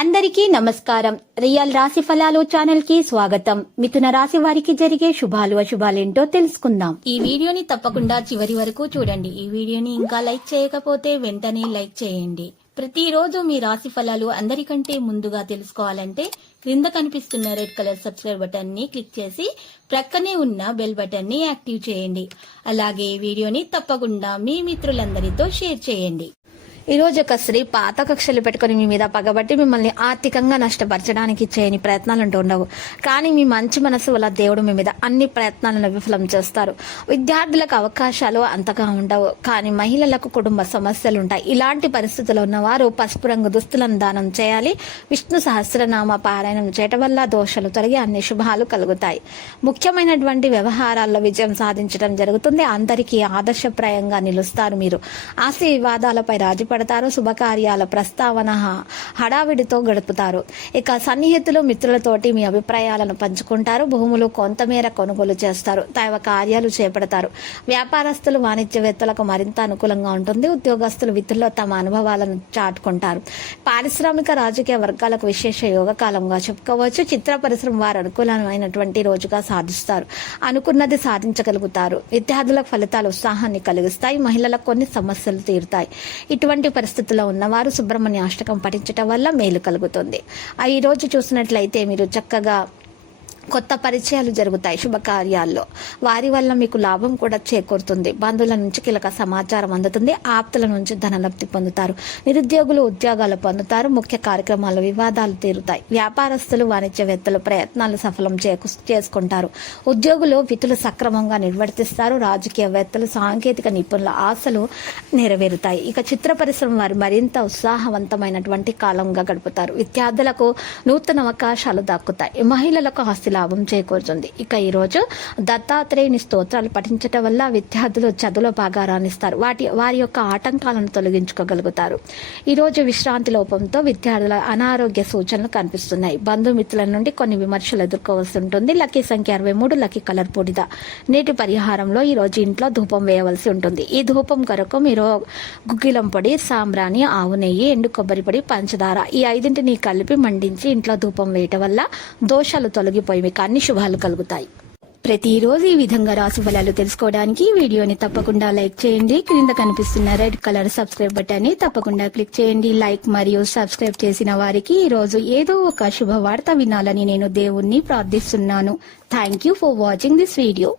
అందరికీ నమస్కారం. రియల్ రాశి ఫలాలు ఛానల్ కి స్వాగతం. మిథున రాశి వారికి జరిగే శుభాలు అశుభాలేంటో తెలుసుకుందాం. ఈ వీడియోని తప్పకుండా చివరి వరకు చూడండి. ఈ వీడియోని ఇంకా లైక్ చేయకపోతే వెంటనే లైక్ చేయండి. ప్రతిరోజు మీ రాశి ఫలాలు అందరికంటే ముందుగా తెలుసుకోవాలంటే క్రింద కనిపిస్తున్న రెడ్ కలర్ సబ్స్క్రైబ్ బటన్ ని క్లిక్ చేసి ప్రక్కనే ఉన్న బెల్ బటన్ ని యాక్టివ్ చేయండి. అలాగే ఈ వీడియోని తప్పకుండా మీ మిత్రులందరితో షేర్ చేయండి. ఈ రోజు ఒక స్త్రీ పాత కక్షలు పెట్టుకుని మీ మీద పగబట్టి మిమ్మల్ని ఆర్థికంగా నష్టపరచడానికి చేయని ప్రయత్నాలు అంటూ ఉండవు. కానీ మీ మంచి మనసు వల్ల దేవుడు మీ మీద అన్ని ప్రయత్నాలను విఫలం చేస్తారు. విద్యార్థులకు అవకాశాలు అంతగా ఉండవు, కానీ మహిళలకు కుటుంబ సమస్యలు ఉంటాయి. ఇలాంటి పరిస్థితుల్లో ఉన్నవారు పసుపు రంగు దుస్తులను దానం చేయాలి. విష్ణు సహస్రనామ పారాయణం చేయటం వల్ల దోషాలు తొలగి అన్ని శుభాలు కలుగుతాయి. ముఖ్యమైనటువంటి వ్యవహారాల్లో విజయం సాధించడం జరుగుతుంది. అందరికీ ఆదర్శప్రాయంగా నిలుస్తారు. మీరు ఆస్తి వివాదాలపై రాజీ పడతారు. శుభకార్యాల ప్రస్తావన హడావిడితో గడుపుతారు. ఇక సన్నిహితులు మిత్రులతోటి మీ అభిప్రాయాలను పంచుకుంటారు. భూములు కొంతమేర కొనుగోలు చేస్తారు. దైవ కార్యాలు చేపడతారు. వ్యాపారస్తులు వాణిజ్యవేత్తలకు మరింత అనుకూలంగా ఉంటుంది. ఉద్యోగస్తులు విధుల్లో తమ అనుభవాలను చాటుకుంటారు. పారిశ్రామిక రాజకీయ వర్గాలకు విశేష యోగకాలంగా చెప్పుకోవచ్చు. చిత్ర పరిశ్రమ వారు అనుకూలమైనటువంటి రోజుగా సాధిస్తారు. అనుకున్నది సాధించగలుగుతారు. విద్యార్థులకు ఫలితాలు ఉత్సాహాన్ని కలిగిస్తాయి. మహిళలకు కొన్ని సమస్యలు తీరుతాయి. ఇటువంటి పరిస్థితుల్లో ఉన్నవారు సుబ్రహ్మణ్య అష్టకం పఠించడం వల్ల మేలు కలుగుతుంది. ఈ రోజు చూసినట్లయితే మీరు చక్కగా కొత్త పరిచయాలు జరుగుతాయి. శుభకార్యాల్లో వారి వల్ల మీకు లాభం కూడా చేకూరుతుంది. బంధువుల నుంచి కీలక సమాచారం అందుతుంది. ఆప్తుల నుంచి ధనలబ్ధి పొందుతారు. నిరుద్యోగులు ఉద్యోగాలు పొందుతారు. ముఖ్య కార్యక్రమాల్లో వివాదాలు తీరుతాయి. వ్యాపారస్తులు వాణిజ్యవేత్తలు ప్రయత్నాలు సఫలం చేసుకుంటారు. ఉద్యోగులు విధులు సక్రమంగా నిర్వర్తిస్తారు. రాజకీయవేత్తలు సాంకేతిక నిపుణుల ఆశలు నెరవేరుతాయి. ఇక చిత్ర పరిశ్రమ వారు మరింత ఉత్సాహవంతమైనటువంటి కాలంగా గడుపుతారు. విద్యార్థులకు నూతన అవకాశాలు దక్కుతాయి. మహిళలకు ఆస్తి లాభం చేకూరుతుంది. ఇక ఈ రోజు దత్తాత్రేయుని స్తోత్రాలు పఠించటం వల్ల విద్యార్థులు చదువులో బాగా రాణిస్తారు. వారి యొక్క ఆటంకాలను తొలగించుకోగలుగుతారు. ఈ రోజు విశ్రాంతి లోపంతో విద్యార్థుల అనారోగ్య సూచనలు కనిపిస్తున్నాయి. బంధుమిత్రుల నుండి కొన్ని విమర్శలు ఎదుర్కోవాల్సి ఉంటుంది. లక్కీ సంఖ్య 63, లక్కీ కలర్ పొడిద. నేటి పరిహారంలో ఈ రోజు ఇంట్లో ధూపం వేయవలసి ఉంటుంది. ఈ ధూపం కొరకు మీరు గుగ్గిలం పొడి, సాంబ్రాణి, ఆవు నెయ్యి, ఎండు కొబ్బరి పొడి, పంచదార ఈ 5ంటిని కలిపి మండించి ఇంట్లో ధూపం వేయటం వల్ల దోషాలు తొలగిపోయి మీకు అన్ని శుభాలు కలుగుతాయి. ప్రతిరోజు ఈ విధంగా రాశి ఫలాలు తెలుసుకోవడానికి వీడియోని తప్పకుండా లైక్ చేయండి. క్రింద కనిపిస్తున్న రెడ్ కలర్ సబ్స్క్రైబ్ బటన్ ని తప్పకుండా క్లిక్ చేయండి. లైక్ మరియు సబ్స్క్రైబ్ చేసిన వారికి ఈ రోజు ఏదో ఒక శుభవార్త వినాలని నేను దేవుణ్ణి ప్రార్థిస్తున్నాను. Thank you for watching this video.